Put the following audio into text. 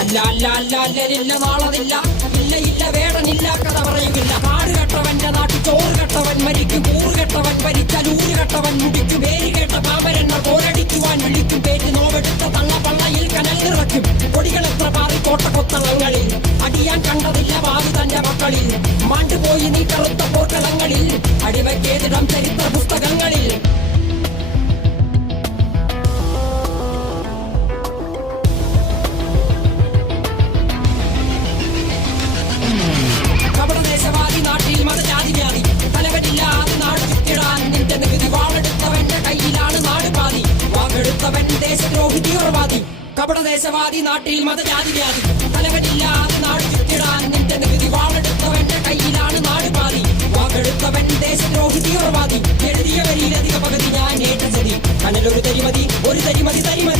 അല്ല അല്ല അല്ല അല്ലലില്ല നാളതില്ല, ഇല്ല ഇല്ല വേടനില്ല കഥ പറയുകില്ല. കാട് കെട്ടവന്റെ നാട്ടിൽ ചോറ് കെട്ടവൻ മരിക്കും, കൂറ് കെട്ടവൻ ഭരിച്ചാൽ ഊര് കെട്ടവൻ മുടിക്കും. പേര് കേട്ട പാമ്പരെണ്ണ പോരടിക്കുവാൻ വിളിക്കും, പേറ്റ് നോവെടുത്ത തള്ള പള്ളയിൽ കനൽ നിറയ്ക്കും. കൊടികൾ എത്ര പാറി കോട്ടക്കൊത്തളങ്ങളിൽ, അടിയാൻ കണ്ടതില്ല ഭാവി തന്റെ മക്കളിൽ. മാണ്ടുപോയി നീ കറുത്ത പോർക്കളങ്ങളിൽ, അടിവയ്ക്കേതിടം ചരിത്ര പുസ്തകങ്ങളിൽ. കപടദേശവാദി നാട്ടിൽ മതജാതി വ്യാധി, തലവനില്ലാതെ നാട് ചുറ്റിടാൻ നിന്റെ നികുതി. വാളെടുത്തവന്റെ കയ്യിലാണ് നാട് പാതി, വാക്കെടുത്തവൻ ദേശദ്രോഹി തീവ്രവാദി. കപടദേശവാദി നാട്ടിൽ മതജാതി വ്യാധി, തലവനില്ലാതെ നാട് ചുറ്റിടാൻ നിന്റെ നികുതി. വാളെടുത്തവന്റെ കയ്യിലാണ് നാട് പാതി, വാക്കെടുത്തവൻ ദേശദ്രോഹി തീവ്രവാദി. എഴുതിയ വരിയിലധിക പകുതി ഞാൻ ഏറ്റ ചതി, കനലൊരു തരിമതി ഒരു തരിമതി തരിമതി.